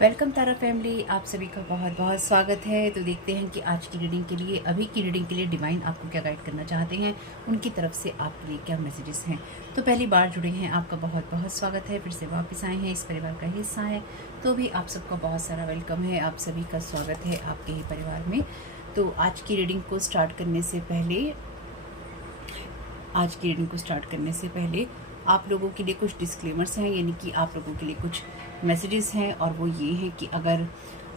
Welcome तारा family, आप सभी का बहुत बहुत स्वागत है। तो देखते हैं कि आज की रीडिंग के लिए, अभी की रीडिंग के लिए डिवाइन आपको क्या गाइड करना चाहते हैं, उनकी तरफ से आपके लिए क्या मैसेजेस हैं। तो पहली बार जुड़े हैं, आपका बहुत बहुत स्वागत है। फिर से वापस आए हैं, इस परिवार का हिस्सा है, तो भी आप सबका बहुत सारा वेलकम है। आप सभी का स्वागत है आपके ही परिवार में। तो आज की रीडिंग को स्टार्ट करने से पहले आप लोगों के लिए कुछ डिस्क्लेमर्स हैं, यानी कि आप लोगों के लिए कुछ मैसेजेस हैं। और वो ये हैं कि अगर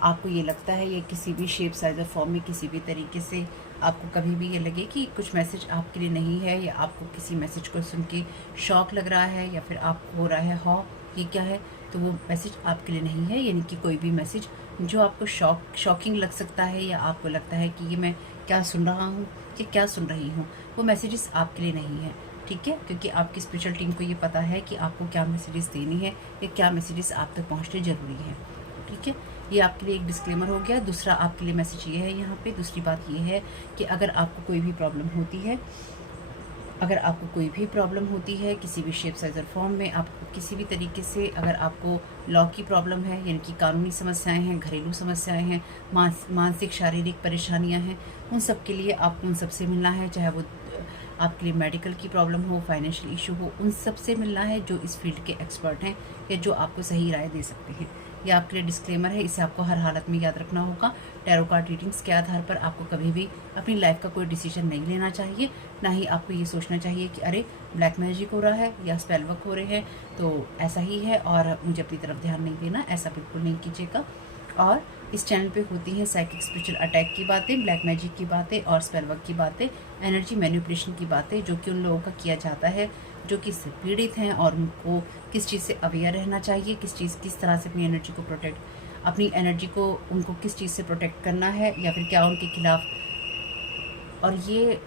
आपको ये लगता है, या किसी भी शेप, साइज और फॉर्म में किसी भी तरीके से आपको कभी भी ये लगे कि कुछ मैसेज आपके लिए नहीं है, या आपको किसी मैसेज को सुन के शॉक लग रहा है, या फिर आपको हो रहा है ये क्या है, तो वो मैसेज आपके लिए नहीं है। यानी कि कोई भी मैसेज जो आपको शॉकिंग लग सकता है, या आपको लगता है कि ये मैं क्या सुन रहा हूँ, कि क्या सुन रही हूँ, वो मैसेजेस आपके लिए नहीं है। ठीक है, क्योंकि आपकी स्पिरिचुअल टीम को ये पता है कि आपको क्या मैसेजेस देनी है, या क्या मैसेजेस आप तक पहुंचने ज़रूरी है। ठीक है, ये आपके लिए एक डिस्क्लेमर हो गया। दूसरा आपके लिए मैसेज ये है यहाँ पे, दूसरी बात ये है कि अगर आपको कोई भी प्रॉब्लम होती है किसी भी शेप, साइज और फॉर्म में, आपको किसी भी तरीके से, अगर आपको लॉ की प्रॉब्लम है, यानी कि कानूनी समस्याएं हैं, घरेलू समस्याएं हैं, मानसिक शारीरिक परेशानियां हैं, उन सब के लिए आपको उन सब से मिलना है। चाहे वो आपके लिए मेडिकल की प्रॉब्लम हो, फाइनेंशियल इशू हो, उन सब से मिलना है जो इस फील्ड के एक्सपर्ट हैं, या जो आपको सही राय दे सकते हैं। यह आपके लिए डिस्क्लेमर है, इसे आपको हर हालत में याद रखना होगा। टैरो कार्ड रीडिंग्स के आधार पर आपको कभी भी अपनी लाइफ का कोई डिसीजन नहीं लेना चाहिए। ना ही आपको ये सोचना चाहिए कि अरे ब्लैक मैजिक हो रहा है या स्पेल वर्क हो रहे हैं तो ऐसा ही है और मुझे अपनी तरफ ध्यान नहीं देना, ऐसा बिल्कुल नहीं कीजिएगा। और इस चैनल पे होती हैं साइकिक स्पिरिचुअल अटैक की बातें, ब्लैक मैजिक की बातें और स्पेल वर्क की बातें, एनर्जी मैनिपुलेशन की बातें, जो कि उन लोगों का किया जाता है जो कि इससे पीड़ित हैं, और उनको किस चीज़ से अवेयर रहना चाहिए, किस तरह से अपनी एनर्जी को उनको किस चीज़ से प्रोटेक्ट करना है, या फिर क्या उनके खिलाफ। और ये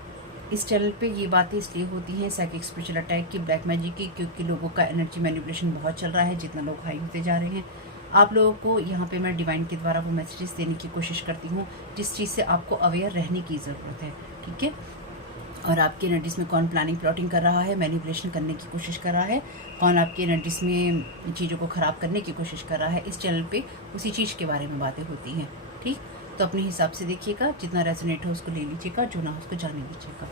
इस चैनल पे ये बातें इसलिए होती हैं साइकिक स्पिरिचुअल अटैक की, ब्लैक मैजिक की, क्योंकि लोगों का एनर्जी मैनिपुलेशन बहुत चल रहा है। जितना लोग हाई होते जा रहे हैं, आप लोगों को यहाँ पे मैं डिवाइन के द्वारा वो मैसेजेस देने की कोशिश करती हूँ जिस चीज़ से आपको अवेयर रहने की ज़रूरत है। ठीक है, और आपकी एनर्जीज में कौन प्लानिंग प्लॉटिंग कर रहा है, मैनिपुलेशन करने की कोशिश कर रहा है, कौन आपकी एनर्जीज में चीज़ों को ख़राब करने की कोशिश कर रहा है, इस चैनल पे उसी चीज़ के बारे में बातें होती हैं। ठीक, तो अपने हिसाब से देखिएगा, जितना रेजोनेट हो उसको ले लीजिएगा, जो ना हो उसको जाने दीजिएगा।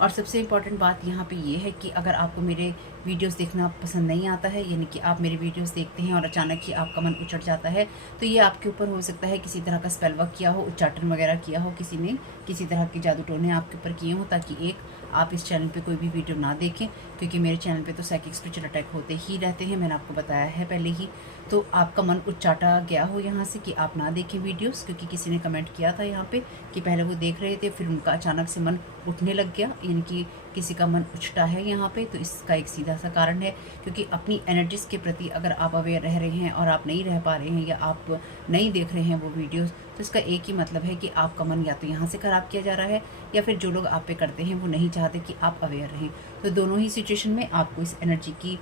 और सबसे इम्पॉर्टेंट बात यहाँ पे ये है कि अगर आपको मेरे वीडियोस देखना पसंद नहीं आता है, यानी कि आप मेरे वीडियोस देखते हैं और अचानक ही आपका मन उचट जाता है, तो ये आपके ऊपर हो सकता है किसी तरह का स्पेल वर्क किया हो, उच्चाटन वगैरह किया हो, किसी ने किसी तरह के जादू टोने आपके ऊपर किए हो, ताकि आप इस चैनल पे कोई भी वीडियो ना देखें। क्योंकि मेरे चैनल पे तो साइकिक स्पिरिचुअल अटैक होते ही रहते हैं, मैंने आपको बताया है पहले ही। तो आपका मन उच्चाटा गया हो यहाँ से कि आप ना देखें वीडियोस, क्योंकि किसी ने कमेंट किया था यहाँ पे कि पहले वो देख रहे थे, फिर उनका अचानक से मन उठने लग गया, यानी कि किसी का मन उछटा है यहाँ पे। तो इसका एक सीधा सा कारण है, क्योंकि अपनी एनर्जीज के प्रति अगर आप अवेयर रह रहे हैं और आप नहीं रह पा रहे हैं, या आप नहीं देख रहे हैं वो वीडियोस, तो इसका एक ही मतलब है कि आपका मन या तो यहाँ से ख़राब किया जा रहा है, या फिर जो लोग आप पे करते हैं वो नहीं चाहते कि आप अवेयर रहें। तो दोनों ही सिचुएशन में आपको इस एनर्जी की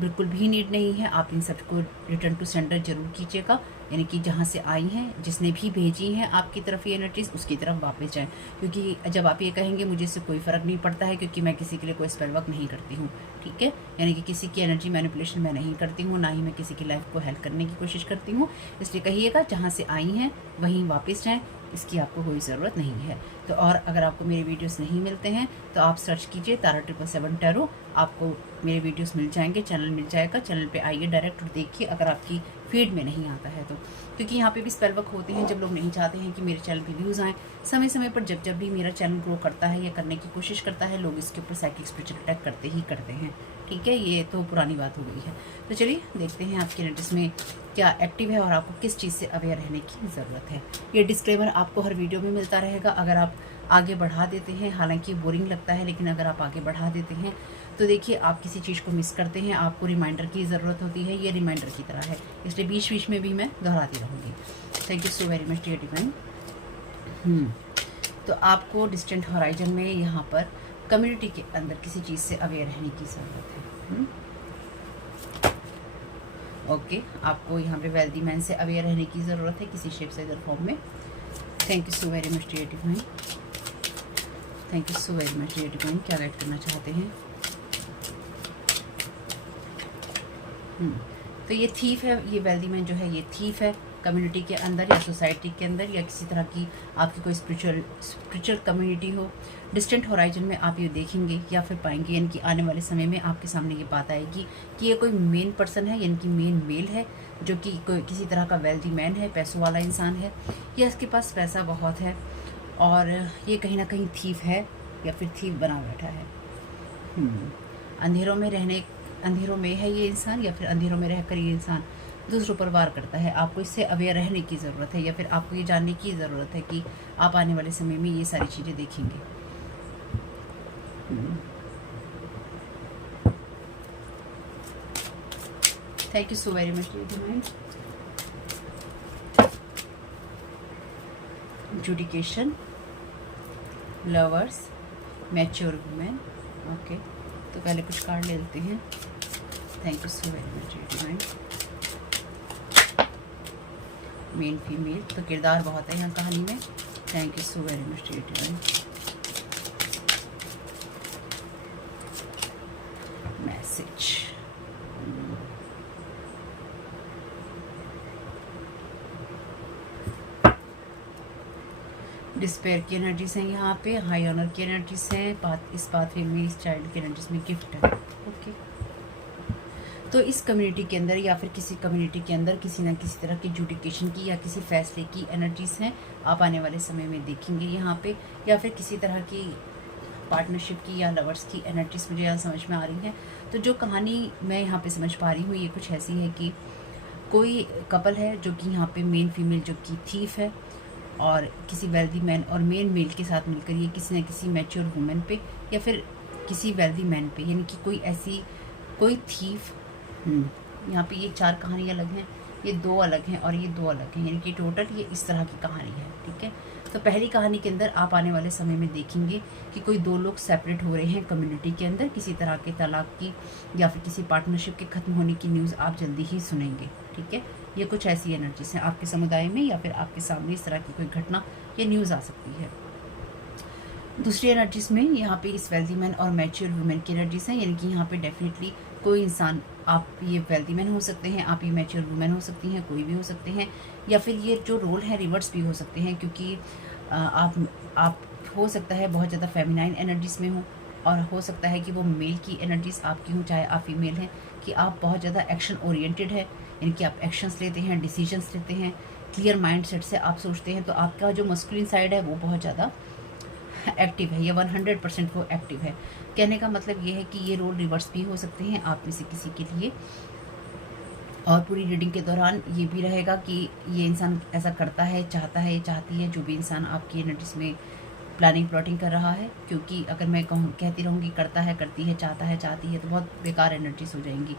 बिल्कुल भी नीड नहीं है। आप इन सबको रिटर्न टू सेंडर जरूर कीजिएगा, यानी कि जहाँ से आई हैं, जिसने भी भेजी हैं आपकी तरफ ये एनर्जीज, उसकी तरफ वापस जाएं। क्योंकि जब आप ये कहेंगे मुझे इससे कोई फ़र्क नहीं पड़ता है, क्योंकि मैं किसी के लिए कोई स्पेल वर्क नहीं करती हूँ। ठीक है, यानी कि किसी की एनर्जी मैनिपुलेशन मैं नहीं करती हूँ, ना ही मैं किसी की लाइफ को हेल्प करने की कोशिश करती हूँ। इसलिए कहिएगा जहाँ से आई हैं वहीं वापस जाएँ, इसकी आपको कोई ज़रूरत नहीं है। तो और अगर आपको मेरे वीडियोस नहीं मिलते हैं तो आप सर्च कीजिए तारा 777 टैरो, आपको मेरे वीडियोस मिल जाएंगे, चैनल मिल जाएगा। चैनल पे आइए डायरेक्ट और देखिए, अगर आपकी फीड में नहीं आता है तो। क्योंकि यहाँ पे भी स्पेल वर्क होते हैं जब लोग नहीं चाहते हैं कि मेरे चैनल पे व्यूज़ आएँ। समय समय पर जब भी मेरा चैनल ग्रो करता है या करने की कोशिश करता है, लोग इसके ऊपर साइकिक स्पिरिचुअल अटैक करते ही करते हैं। ठीक है, ये तो पुरानी बात हो गई है। तो चलिए देखते हैं आपकी एनर्जीज में क्या एक्टिव है और आपको किस चीज़ से अवेयर रहने की ज़रूरत है। ये डिस्क्लेमर आपको हर वीडियो में मिलता रहेगा। अगर आप आगे बढ़ा देते हैं, हालांकि बोरिंग लगता है, लेकिन अगर आप आगे बढ़ा देते हैं तो देखिए आप किसी चीज़ को मिस करते हैं, आपको रिमाइंडर की ज़रूरत होती है। ये रिमाइंडर की तरह है, इसलिए बीच बीच में भी मैं दोहराती रहूँगी। Thank you so very much dear divine. तो आपको डिस्टेंट हॉराइजन में यहाँ पर कम्युनिटी के अंदर किसी चीज़ से अवेयर रहने की ज़रूरत है। ओके, आपको यहाँ पे वेल्दी मैन से अवेयर रहने की ज़रूरत है किसी शेप साइज और फॉर्म में। Thank you so very much dear divine, thank you so very much dear divine. क्या गाइड करना चाहते हैं? तो ये थीफ है, ये वेल्दी मैन जो है ये थीफ है, कम्युनिटी के अंदर या सोसाइटी के अंदर या किसी तरह की आपकी कोई स्पिरिचुअल कम्युनिटी हो, डिस्टेंट होराइजन में आप ये देखेंगे या फिर पाएंगे, यानी कि आने वाले समय में आपके सामने ये बात आएगी कि ये कोई मेन पर्सन है, यानी कि मेन मेल है, जो कि कोई किसी तरह का वेल्दी मैन है, पैसों वाला इंसान है, या इसके पास पैसा बहुत है और ये कहीं ना कहीं थीफ है या फिर थीफ बना बैठा है। अंधेरों में है ये इंसान, या फिर अंधेरों में रहकर ये इंसान दूसरों पर वार करता है। आपको इससे अवेयर रहने की ज़रूरत है, या फिर आपको ये जानने की ज़रूरत है कि आप आने वाले समय में ये सारी चीज़ें देखेंगे। Thank you so very much divine. Adjudication, lovers, mature women. Okay, तो पहले कुछ कार्ड ले लेते हैं। Thank you so very much divine. Main female, तो किरदार बहुत है यहाँ कहानी में। Thank you so very much divine. Message, despair की एनर्जीज हैं यहाँ पे, हाई ऑनर की एनर्जीज हैं, इस पाथवे में इस चाइल्ड की एनर्जीज में गिफ्ट है। ओके, तो इस कम्युनिटी के अंदर या फिर किसी कम्युनिटी के अंदर किसी न किसी तरह की जुडिकेशन की या किसी फैसले की एनर्जीज हैं, आप आने वाले समय में देखेंगे यहाँ पे, या फिर किसी तरह की पार्टनरशिप की या लवर्स की एनर्जीज मुझे यहाँ समझ में आ रही हैं। तो जो कहानी मैं यहाँ पे समझ पा रही हूँ ये कुछ ऐसी है कि कोई कपल है जो कि यहाँ पे मेन फीमेल जो कि थीफ है और किसी वेल्दी मैन और मेन मेल के साथ मिलकर ये किसी न किसी मैच्योर वुमेन पे या फिर किसी वेल्दी मैन पे, यानी कि कोई ऐसी कोई थीफ। यहाँ पे ये 4 कहानी अलग हैं, ये 2 अलग हैं और ये 2 अलग हैं, यानी कि टोटल ये इस तरह की कहानी है। ठीक है, तो पहली कहानी के अंदर आप आने वाले समय में देखेंगे कि कोई 2 लोग सेपरेट हो रहे हैं कम्युनिटी के अंदर, किसी तरह के तलाक की या फिर किसी पार्टनरशिप के ख़त्म होने की न्यूज़ आप जल्दी ही सुनेंगे। ठीक है, ये कुछ ऐसी एनर्जीज हैं आपके समुदाय में या फिर आपके सामने इस तरह की कोई घटना या न्यूज़ आ सकती है। दूसरी एनर्जीज में यहाँ पे इस वेल्दी मैन और मैच्योर वुमेन की एनर्जीज हैं, यानी कि यहाँ पे डेफिनेटली कोई इंसान, आप ये वेल्दी मैन हो सकते हैं, आप ये मैच्योर वुमेन हो सकती हैं, कोई भी हो सकते हैं, या फिर ये जो रोल है रिवर्स भी हो सकते हैं, क्योंकि आप हो सकता है बहुत ज़्यादा फेमिनाइन एनर्जीज में हो और हो सकता है कि वो मेल की एनर्जीज आपकी हो, चाहे आप फीमेल हैं, कि आप बहुत ज़्यादा एक्शन ओरिएंटेड है, यानी कि आप एक्शंस लेते हैं, डिसीजंस लेते हैं, क्लियर माइंड सेट से आप सोचते हैं। तो आपका जो मस्कुलिन साइड है वो बहुत ज़्यादा एक्टिव है, या 100% वो एक्टिव है। कहने का मतलब ये है कि ये रोल रिवर्स भी हो सकते हैं आप में से किसी के लिए। और पूरी रीडिंग के दौरान ये भी रहेगा कि ये इंसान ऐसा करता है, चाहता है, चाहती है, जो भी इंसान आपकी एनर्जीज में प्लानिंग प्लॉटिंग कर रहा है। क्योंकि अगर मैं कहती रहूँगी करता है, करती है, चाहता है, चाहती है, तो बहुत बेकार एनर्जीज हो जाएंगी।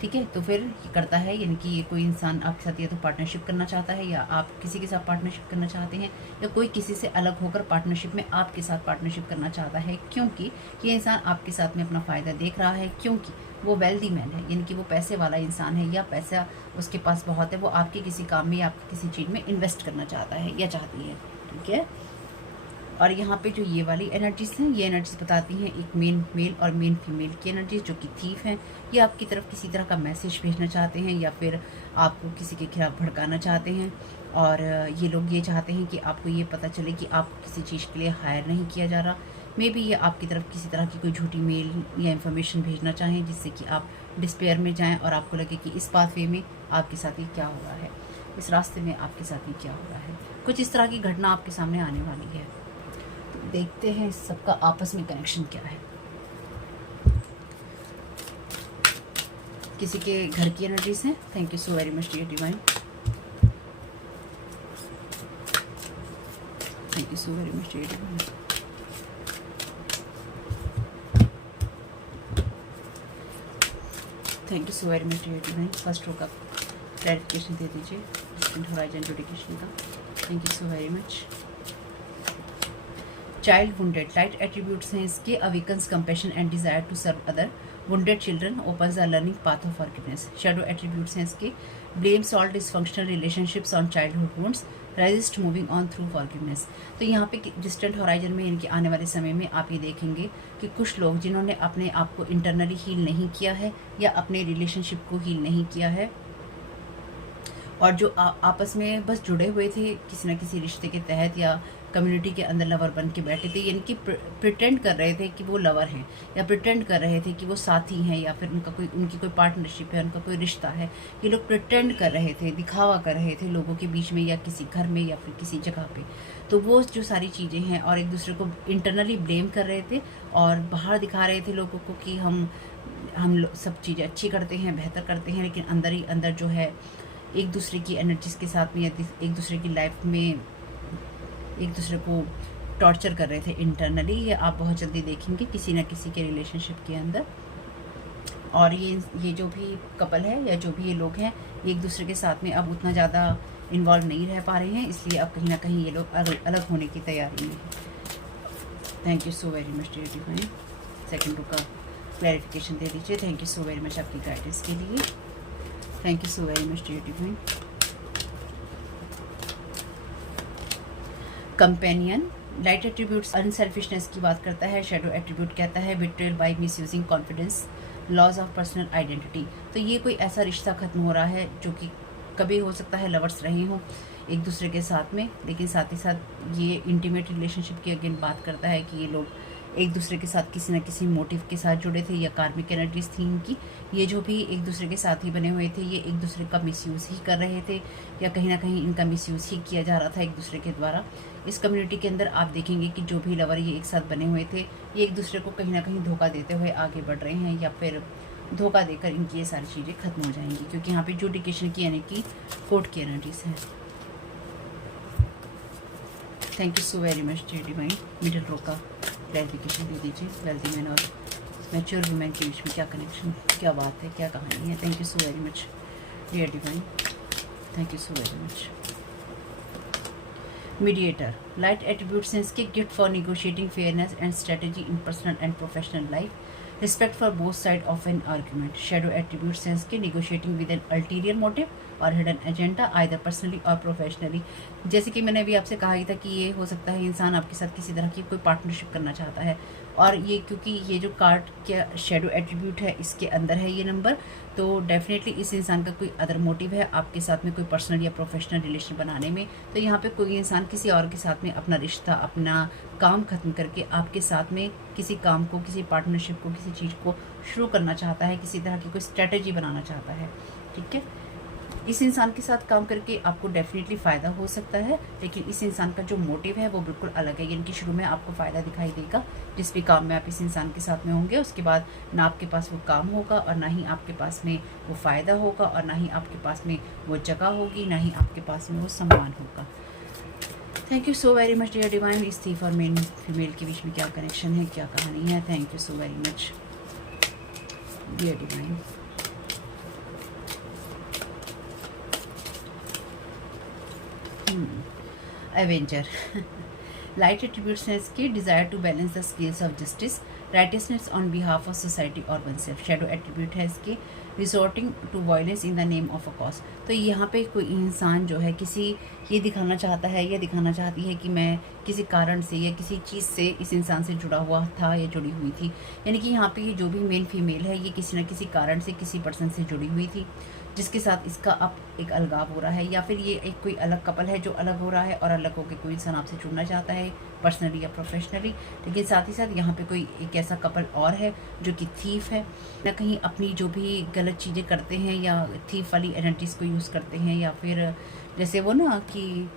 ठीक है, तो फिर ये करता है, यानी कि ये कोई इंसान आपके साथ या तो पार्टनरशिप करना चाहता है, या आप किसी के साथ पार्टनरशिप करना चाहते हैं, या कोई किसी से अलग होकर पार्टनरशिप में आपके साथ पार्टनरशिप करना चाहता है, क्योंकि ये इंसान आपके साथ में अपना फ़ायदा देख रहा है, क्योंकि वो वेल्दी मैन है, यानी कि वो पैसे वाला इंसान है, या पैसा उसके पास बहुत है, वो आपके किसी काम में या आपकी किसी चीज़ में इन्वेस्ट करना चाहता है या चाहती है। ठीक है, और यहाँ पे जो ये वाली एनर्जीज हैं, ये एनर्जीज बताती हैं एक मेन मेल और मेन फीमेल की एनर्जीज जो कि थीफ हैं। ये आपकी तरफ किसी तरह का मैसेज भेजना चाहते हैं या फिर आपको किसी के खिलाफ भड़काना चाहते हैं, और ये लोग ये चाहते हैं कि आपको ये पता चले कि आपको किसी चीज़ के लिए हायर नहीं किया जा रहा। मे बी ये आपकी तरफ किसी तरह की कोई झूठी मेल या इन्फॉर्मेशन भेजना चाहें, जिससे कि आप डिस्पेयर में जाएँ और आपको लगे कि इस पाथवे में आपके साथ ही क्या हो रहा है, इस रास्ते में आपके साथ ही क्या हो रहा है। कुछ इस तरह की घटना आपके सामने आने वाली है। देखते हैं सबका आपस में कनेक्शन क्या है। किसी के घर की एनर्जीज हैं। Thank you so very much dear divine. Thank you so very much dear divine. Thank you so very much dear divine. First row का क्लैरिफिकेशन दे दीजिए डिस्टेंट होराइजन जुडिकेशन का। Thank you so very much. Child wounded, light attributes हैं इसके, awakens compassion and desire to serve other, wounded children opens the learning path of forgiveness. Shadow attributes हैं इसके, blames all dysfunctional relationships on childhood wounds, resist moving on through forgiveness. तो यहाँ पे distant horizon में इनके आने वाले समय में आप ये देखेंगे कि कुछ लोग जिन्होंने अपने आप को इंटरनली हील नहीं किया है या अपने रिलेशनशिप को हील नहीं किया है, और जो आपस में बस जुड़े हुए थे किसी न किसी रिश्ते के तहत या कम्युनिटी के अंदर लवर बन के बैठे थे, यानी कि प्रिटेंड कर रहे थे कि वो लवर हैं, या प्रिटेंड कर रहे थे कि वो साथी हैं, या फिर उनकी कोई पार्टनरशिप है, उनका कोई रिश्ता है। ये लोग प्रिटेंड कर रहे थे, दिखावा कर रहे थे लोगों के बीच में या किसी घर में या फिर किसी जगह पे। तो वो जो सारी चीज़ें हैं, और एक दूसरे को इंटरनली ब्लेम कर रहे थे और बाहर दिखा रहे थे लोगों को कि हम सब चीज़ें अच्छी करते हैं, बेहतर करते हैं, लेकिन अंदर ही अंदर जो है एक दूसरे की एनर्जीज के साथ में या एक दूसरे की लाइफ में एक दूसरे को टॉर्चर कर रहे थे इंटरनली। ये आप बहुत जल्दी देखेंगे किसी न किसी के रिलेशनशिप के अंदर। और ये जो भी कपल है या जो भी ये लोग हैं, ये एक दूसरे के साथ में अब उतना ज़्यादा इन्वॉल्व नहीं रह पा रहे हैं, इसलिए अब कहीं ना कहीं ये लोग अलग होने की तैयारी में है। Thank you so very much dear divine. Second का क्लैरिफिकेशन दे दीजिए। Thank you so very much आपकी गाइडेंस के लिए। Thank you so very much dear divine. Companion light attributes unselfishness की बात करता है। शेडो एट्रीब्यूट कहता है betrayal by misusing confidence, loss of personal identity. तो ये कोई ऐसा रिश्ता खत्म हो रहा है जो कि कभी हो सकता है लवर्स रहे हों एक दूसरे के साथ में, लेकिन साथ ही साथ ये इंटीमेट रिलेशनशिप की अगेन बात करता है कि ये लोग एक दूसरे के साथ किसी न किसी मोटिव के साथ जुड़े थे या कार्मिक एनर्जीज थी इनकी। ये जो भी एक दूसरे के साथ ही बने हुए थे, ये एक दूसरे का मिसयूज़ ही कर रहे थे या कहीं ना कहीं इनका मिसयूज़ ही किया जा रहा था एक दूसरे के द्वारा। इस कम्युनिटी के अंदर आप देखेंगे कि जो भी लवर ये एक साथ बने हुए थे, ये एक दूसरे को कहीं ना कहीं धोखा देते हुए आगे बढ़ रहे हैं, या फिर धोखा देकर इनकी ये सारी चीज़ें खत्म हो जाएंगी, क्योंकि यहाँ पे जुडिकेशन की यानी कि कोर्ट की एनर्जीज हैं। Thank you so very much dear divine. Middle row का क्लैरिफिकेशन दे दीजिए। वेल्दी मैन और मैच्योर वुमेन के बीच में क्या कनेक्शन, क्या बात है, क्या कहानी है। Thank you so very much dear divine. Thank you so very much. Mediator light attributes के gift for negotiating fairness and strategy in personal and professional life, respect for both side of an argument. Shadow attributes के negotiating with an ulterior motive और hidden agenda either personally और professionally. जैसे कि मैंने अभी आपसे कहा ही था कि ये हो सकता है इंसान आपके साथ किसी तरह की कोई पार्टनरशिप करना चाहता है, और ये क्योंकि ये जो कार्ड का शेडो एट्रीब्यूट है इसके अंदर है ये नंबर, तो डेफिनेटली इस इंसान का कोई अदर मोटिव है आपके साथ में कोई पर्सनल या प्रोफेशनल रिलेशन बनाने में। तो यहाँ पे कोई इंसान किसी और के साथ में अपना रिश्ता, अपना काम खत्म करके आपके साथ में किसी काम को, किसी पार्टनरशिप को, किसी चीज़ को शुरू करना चाहता है, किसी तरह की कोई स्ट्रेटेजी बनाना चाहता है। ठीक है, इस इंसान के साथ काम करके आपको डेफिनेटली फ़ायदा हो सकता है, लेकिन इस इंसान का जो मोटिव है वो बिल्कुल अलग है। यानी कि शुरू में आपको फ़ायदा दिखाई देगा जिस भी काम में आप इस इंसान के साथ में होंगे, उसके बाद ना आपके पास वो काम होगा और ना ही आपके पास में वो फ़ायदा होगा, और ना ही आपके पास में वो जगह होगी, ना ही आपके पास में वो सम्मान होगा। Thank you so very much dear divine. इस थीफ और मेन फीमेल के बीच में क्या कनेक्शन है, क्या कहानी है। Thank you so very much dear divine. Avenger light attributes की desire to balance the scales of justice, righteousness on behalf of society और वनसेल्फ। शेडो एट्रीब्यूट है इसके resorting to violence in the name of a cause. तो यहाँ पे कोई इंसान जो है किसी ये दिखाना चाहता है या दिखाना चाहती है कि मैं किसी कारण से या किसी चीज़ से इस इंसान से जुड़ा हुआ था या जुड़ी हुई थी। यानी कि यहाँ पे ये जो भी मेल फीमेल है ये किसी न किसी कारण से किसी पर्सन से जुड़ी हुई थी जिसके साथ इसका अब एक अलगाव हो रहा है, या फिर ये एक कोई अलग कपल है जो अलग हो रहा है और अलग होकर कोई इंसान आपसे जुड़ना चाहता है पर्सनली या प्रोफेशनली। लेकिन साथ ही साथ यहाँ पे कोई एक ऐसा कपल और है जो कि थीफ है, ना कहीं अपनी जो भी गलत चीज़ें करते हैं या थीफ वाली एनर्जीज़ को यूज़ करते हैं, या फिर जैसे वो ना कि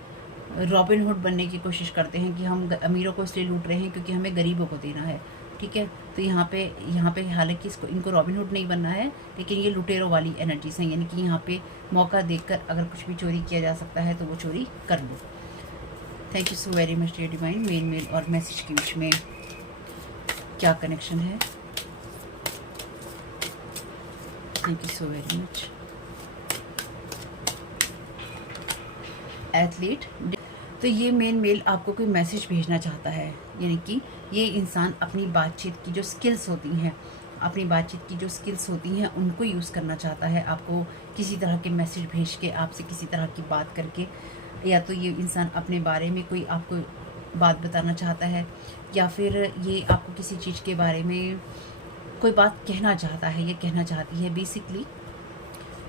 रॉबिन हुड बनने की कोशिश करते हैं कि हम अमीरों को इसलिए लूट रहे हैं क्योंकि हमें गरीबों को देना है। ठीक है, तो यहाँ पे हालांकि इनको रॉबिन हुड नहीं बनना है, लेकिन ये लुटेरों वाली एनर्जीज हैं। यानी कि यहाँ पे मौका देखकर अगर कुछ भी चोरी किया जा सकता है तो वो चोरी कर लो। Thank you so very much dear divine. Male और मैसेज के बीच में क्या कनेक्शन है। Thank you so very much. Athlete, तो ये मेल आपको कोई मैसेज भेजना चाहता है, यानी कि ये इंसान अपनी बातचीत की जो स्किल्स होती हैं, उनको यूज़ करना चाहता है आपको किसी तरह के मैसेज भेज के, आपसे किसी तरह की बात करके, या तो ये इंसान अपने बारे में कोई आपको बात बताना चाहता है, या फिर ये आपको किसी चीज़ के बारे में कोई बात कहना चाहता है या कहना चाहती है। बेसिकली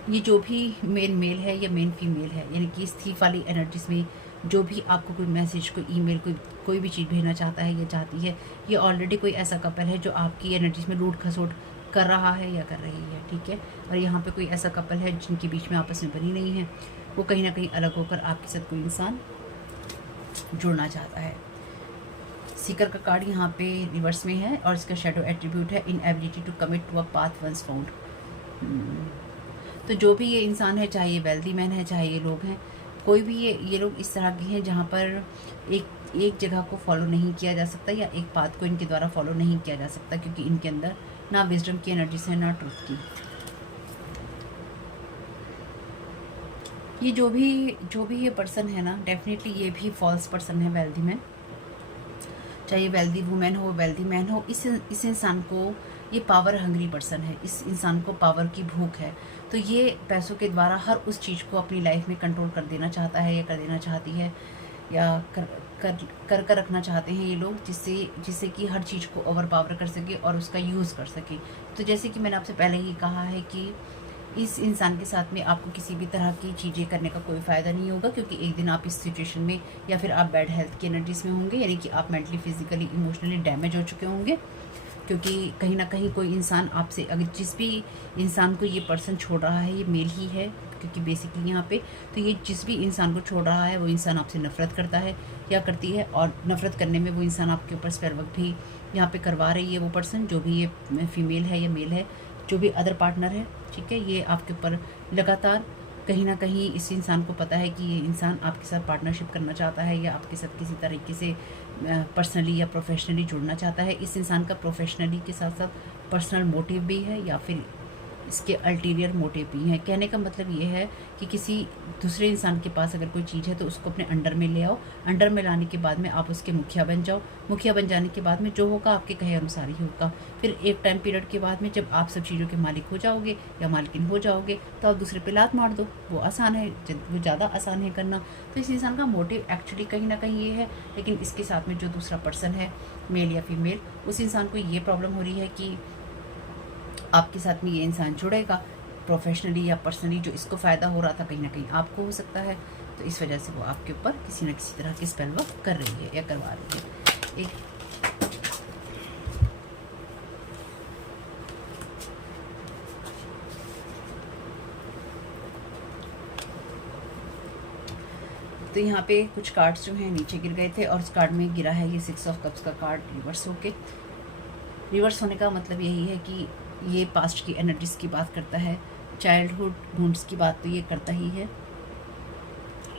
ये जो भी मेन मेल है या मेन फीमेल है, यानी कि इस थीफ वाली एनर्जीज में जो भी आपको कोई मैसेज, कोई ईमेल, कोई भी चीज़ भेजना चाहता है या चाहती है, ये ऑलरेडी कोई ऐसा कपल है जो आपकी एनर्जीज में लूट खसोट कर रहा है या कर रही है, ठीक है। और यहाँ पे कोई ऐसा कपल है जिनके बीच में आपस में बनी नहीं है, वो कहीं ना कहीं अलग होकर आपके साथ कोई इंसान जुड़ना चाहता है। सीकर का कार्ड यहाँ पे रिवर्स में है और इसका शेडो एट्रीब्यूट है inability to commit to a path once found. तो जो भी ये इंसान है, चाहे ये वेल्दी मैन है, चाहे ये लोग हैं, कोई भी ये लोग इस तरह के हैं जहाँ पर एक जगह को फॉलो नहीं किया जा सकता या एक पाथ को इनके द्वारा फॉलो नहीं किया जा सकता, क्योंकि इनके अंदर ना विजडम की एनर्जीज है ना ट्रुथ की। ये जो भी ये पर्सन है ना, डेफिनेटली ये भी फॉल्स पर्सन है, वेल्दी मैन। चाहे वेल्दी वुमेन हो, वेल्दी मैन हो, इस इंसान को, ये पावर हंग्री पर्सन है, इस इंसान को पावर की भूख है। तो ये पैसों के द्वारा हर उस चीज़ को अपनी लाइफ में कंट्रोल कर देना चाहता है या कर देना चाहती है या कर रखना चाहते हैं ये लोग, जिससे कि हर चीज़ को ओवर पावर कर सके और उसका यूज़ कर सके। तो जैसे कि मैंने आपसे पहले ही कहा है कि इस इंसान के साथ में आपको किसी भी तरह की चीज़ें करने का कोई फ़ायदा नहीं होगा, क्योंकि एक दिन आप इस सिचुएशन में या फिर आप बैड हेल्थ की एनर्जीज में होंगे, यानी कि आप मेंटली, फिजिकली, इमोशनली डैमेज हो चुके होंगे। क्योंकि कहीं ना कहीं कोई इंसान आपसे, अगर जिस भी इंसान को ये पर्सन छोड़ रहा है, ये मेल ही है, क्योंकि बेसिकली यहाँ पे तो ये जिस भी इंसान को छोड़ रहा है वो इंसान आपसे नफरत करता है या करती है, और नफरत करने में वो इंसान आपके ऊपर स्पेल वर्क भी यहाँ पे करवा रही है। वो पर्सन, जो भी ये फीमेल है या मेल है, जो भी अदर पार्टनर है, ठीक है, ये आपके ऊपर लगातार कहीं ना कहीं इस इंसान को पता है कि ये इंसान आपके साथ पार्टनरशिप करना चाहता है या आपके साथ किसी तरीके से पर्सनली या प्रोफेशनली जुड़ना चाहता है। इस इंसान का प्रोफेशनली के साथ साथ पर्सनल मोटिव भी है या फिर इसके अल्टीरियर मोटिव भी हैं। कहने का मतलब ये है कि किसी दूसरे इंसान के पास अगर कोई चीज़ है तो उसको अपने अंडर में ले आओ, अंडर में लाने के बाद में आप उसके मुखिया बन जाओ, मुखिया बन जाने के बाद में जो होगा आपके कहे अनुसार ही होगा। फिर एक टाइम पीरियड के बाद में जब आप सब चीज़ों के मालिक हो जाओगे या मालकिन हो जाओगे तो आप दूसरे पे लात मार दो। वो आसान है, वो ज़्यादा आसान है करना। तो इस इंसान का मोटिव एक्चुअली कहीं ना कहीं ये है, लेकिन इसके साथ में जो दूसरा पर्सन है, मेल या फीमेल, उस इंसान को ये प्रॉब्लम हो रही है कि आपके साथ में ये इंसान जुड़ेगा प्रोफेशनली या पर्सनली, जो इसको फ़ायदा हो रहा था कहीं ना कहीं आपको हो सकता है। तो इस वजह से वो आपके ऊपर किसी न किसी तरह की स्पेल वर्क कर रही है या करवा रही है। एक तो यहाँ पे कुछ कार्ड्स जो हैं नीचे गिर गए थे और उस कार्ड में गिरा है ये 6 ऑफ कप्स का कार्ड रिवर्स होके। रिवर्स होने का मतलब यही है कि ये पास्ट की एनर्जीज की बात करता है, चाइल्डहुड वुंड्स की बात तो ये करता ही है,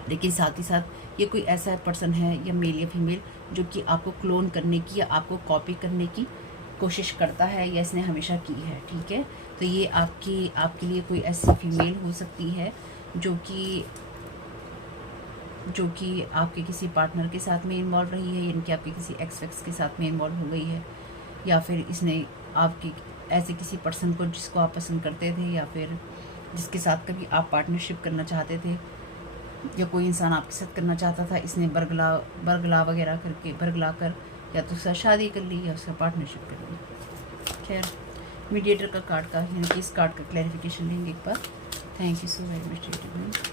लेकिन साथ ही साथ ये कोई ऐसा पर्सन है या मेल या फीमेल जो कि आपको क्लोन करने की या आपको कॉपी करने की कोशिश करता है या इसने हमेशा की है, ठीक है। तो ये आपके लिए कोई ऐसी फीमेल हो सकती है जो कि आपके किसी पार्टनर के साथ में इन्वॉल्व रही है, यानी कि आपके किसी एक्स के साथ में इन्वॉल्व हो गई है, या फिर इसने आपकी ऐसे किसी पर्सन को जिसको आप पसंद करते थे या फिर जिसके साथ कभी आप पार्टनरशिप करना चाहते थे या कोई इंसान आपके साथ करना चाहता था, इसने बरगला वगैरह करके बरगला कर या तो उसका शादी कर ली या उसका पार्टनरशिप कर ली। खैर, मीडिएटर का कार्ड का, यानी कि इस कार्ड का क्लैरिफिकेशन लेंगे एक बार। Thank you so very much.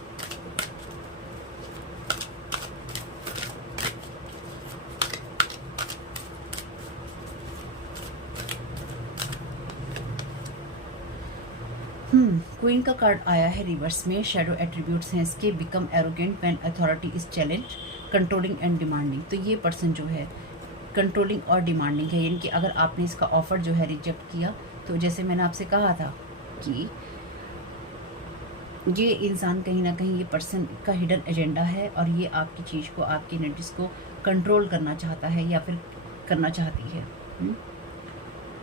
Queen का कार्ड आया है रिवर्स में। शेडो एट्रीब्यूट्स हैं इसके, become arrogant when authority is challenge, controlling and demanding. तो ये पर्सन जो है कंट्रोलिंग और डिमांडिंग है, यानी कि अगर आपने इसका ऑफर जो है रिजेक्ट किया, तो जैसे मैंने आपसे कहा था कि ये इंसान कहीं ना कहीं, ये पर्सन का हिडन एजेंडा है और ये आपकी चीज़ को, आपकी एनर्जीज को कंट्रोल करना चाहता है या फिर करना चाहती है।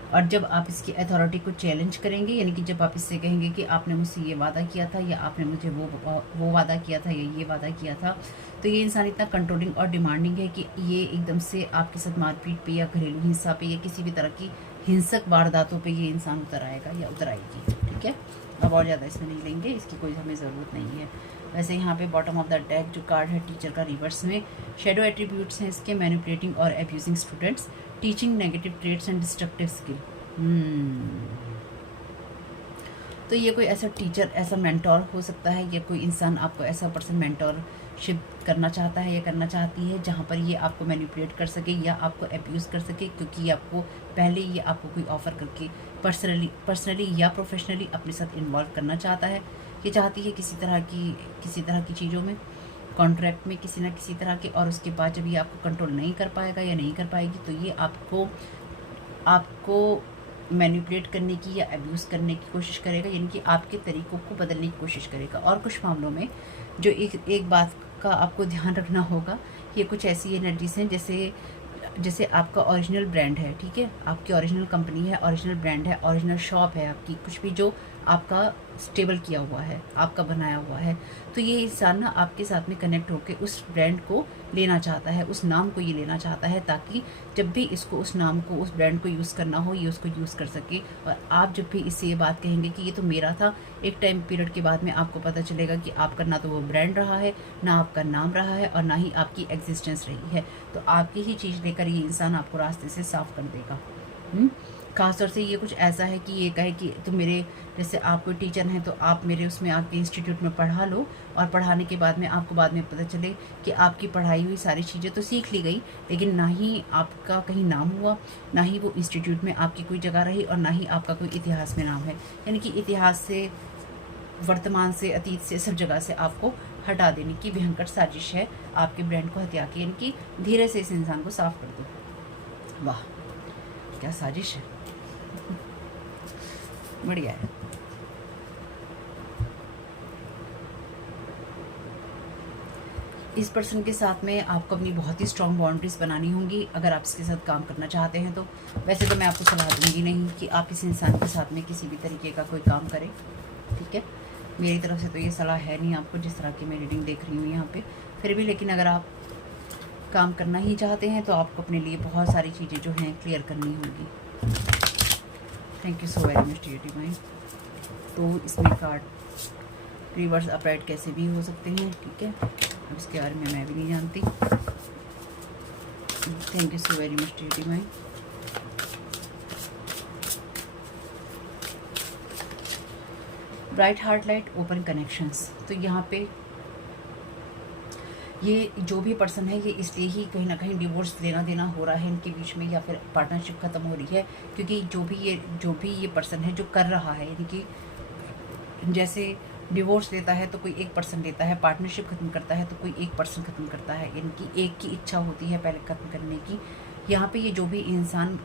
और जब आप इसकी अथॉरिटी को चैलेंज करेंगे, यानी कि जब आप इससे कहेंगे कि आपने मुझसे ये वादा किया था या आपने मुझे वो वादा किया था या ये वादा किया था, तो ये इंसान इतना कंट्रोलिंग और डिमांडिंग है कि ये एकदम से आपके साथ मारपीट पे या घरेलू हिंसा पे या किसी भी तरह की हिंसक वारदातों पे ये इंसान उतर आएगा या उतर आएगी, ठीक है। अब और ज़्यादा इसमें नहीं लेंगे, इसकी कोई हमें ज़रूरत नहीं है। वैसे यहाँ पे बॉटम ऑफ द डेक जो कार्ड है टीचर का रिवर्स में, शेडो एट्रीब्यूट्स हैं इसके, मैनिपुलेटिंग और abusing students, teaching negative trades and destructive skill. तो ये कोई ऐसा टीचर, ऐसा मेंटोर हो सकता है, या कोई इंसान आपको ऐसा पर्सन मेंटोरशिप करना चाहता है या करना चाहती है जहाँ पर ये आपको मैनिपुलेट कर सके या आपको अब्यूज़ कर सके, क्योंकि ये आपको पहले ये आपको कोई ऑफ़र करके पर्सनली या प्रोफेशनली अपने साथ इन्वॉल्व करना चाहता है। ये चाहती है किसी तरह की चीज़ों में, कॉन्ट्रैक्ट में किसी ना किसी तरह के, और उसके बाद जब ये आपको कंट्रोल नहीं कर पाएगा या नहीं कर पाएगी तो ये आपको मैनिपुलेट करने की या अब्यूज़ करने की कोशिश करेगा, यानी कि आपके तरीक़ों को बदलने की कोशिश करेगा। और कुछ मामलों में जो एक बात का आपको ध्यान रखना होगा, ये कुछ ऐसी एनर्जीज़ हैं जैसे आपका ओरिजिनल ब्रांड है, ठीक है, आपकी ओरिजिनल कंपनी है, ओरिजिनल ब्रांड है, ओरिजिनल शॉप है आपकी, कुछ भी जो आपका स्टेबल किया हुआ है, आपका बनाया हुआ है, तो ये इंसान ना आपके साथ में कनेक्ट होकर उस ब्रांड को लेना चाहता है, उस नाम को ये लेना चाहता है, ताकि जब भी इसको उस नाम को, उस ब्रांड को यूज़ करना हो, ये उसको यूज़ कर सके। और आप जब भी इससे ये बात कहेंगे कि ये तो मेरा था, एक टाइम पीरियड के बाद में आपको पता चलेगा कि आपका ना तो वो ब्रांड रहा है, ना आपका नाम रहा है, और ना ही आपकी एग्जिस्टेंस रही है। तो आपकी ही चीज़ लेकर ये इंसान आपको रास्ते से साफ कर देगा। खासतौर से ये कुछ ऐसा है कि ये कहे कि तुम मेरे, जैसे आप कोई टीचर हैं तो आप मेरे उसमें आपके इंस्टीट्यूट में पढ़ा लो, और पढ़ाने के बाद में आपको बाद में पता चले कि आपकी पढ़ाई हुई सारी चीज़ें तो सीख ली गई, लेकिन ना ही आपका कहीं नाम हुआ, ना ही वो इंस्टीट्यूट में आपकी कोई जगह रही, और ना ही आपका कोई इतिहास में नाम है। यानी कि इतिहास से, वर्तमान से, अतीत से, सब जगह से आपको हटा देने की भयंकर साजिश है, आपके ब्रांड को हत्या की, यानी कि धीरे से इस इंसान को साफ कर दो। वाह, क्या साजिश है, बढ़िया है। इस पर्सन के साथ में आपको अपनी बहुत ही स्ट्रॉन्ग बाउंड्रीज बनानी होंगी अगर आप इसके साथ काम करना चाहते हैं तो। वैसे तो मैं आपको सलाह दूंगी नहीं कि आप इस इंसान के साथ में किसी भी तरीके का कोई काम करें, ठीक है, मेरी तरफ से तो ये सलाह है नहीं आपको, जिस तरह की मैं रीडिंग देख रही हूँ यहाँ पे। फिर भी लेकिन अगर आप काम करना ही चाहते हैं तो आपको अपने लिए बहुत सारी चीज़ें जो हैं क्लियर करनी होगी। Thank you so very much dear divine. तो इसमें कार्ड रिवर्स अपराइट कैसे भी हो सकते हैं, ठीक है, अब इसके बारे में मैं भी नहीं जानती। Thank you so very much dear divine. Bright heart light open connections, तो यहाँ पे ये जो भी पर्सन है ये इसलिए ही कहीं ना कहीं डिवोर्स लेना देना हो रहा है इनके बीच में, या फिर पार्टनरशिप ख़त्म हो रही है, क्योंकि जो भी ये पर्सन है जो कर रहा है, यानी कि जैसे डिवोर्स लेता है तो कोई एक पर्सन लेता है, पार्टनरशिप ख़त्म करता है तो कोई एक पर्सन ख़त्म करता है, यानी कि एक की इच्छा होती है पहले ख़त्म करने की। यहाँ पे ये जो भी इंसान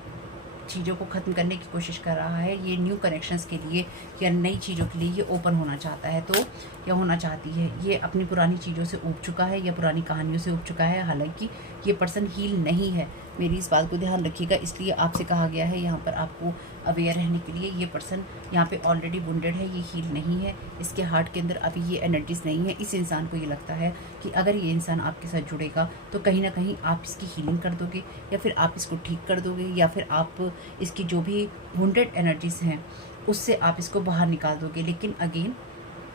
चीज़ों को ख़त्म करने की कोशिश कर रहा है, ये न्यू कनेक्शंस के लिए या नई चीज़ों के लिए ये ओपन होना चाहता है, तो या होना चाहती है, ये अपनी पुरानी चीज़ों से ऊब चुका है या पुरानी कहानियों से ऊब चुका है। हालांकि ये पर्सन हील नहीं है, मेरी इस बात को ध्यान रखिएगा, इसलिए आपसे कहा गया है यहाँ पर आपको अवेयर रहने के लिए। ये पर्सन यहाँ पे ऑलरेडी वुंडेड है, ये हील नहीं है, इसके हार्ट के अंदर अभी ये एनर्जीज नहीं है। इस इंसान को ये लगता है कि अगर ये इंसान आपके साथ जुड़ेगा तो कहीं ना कहीं आप इसकी हीलिंग कर दोगे, या फिर आप इसको ठीक कर दोगे, या फिर आप इसकी जो भी वुंडेड एनर्जीज हैं उससे आप इसको बाहर निकाल दोगे। लेकिन अगेन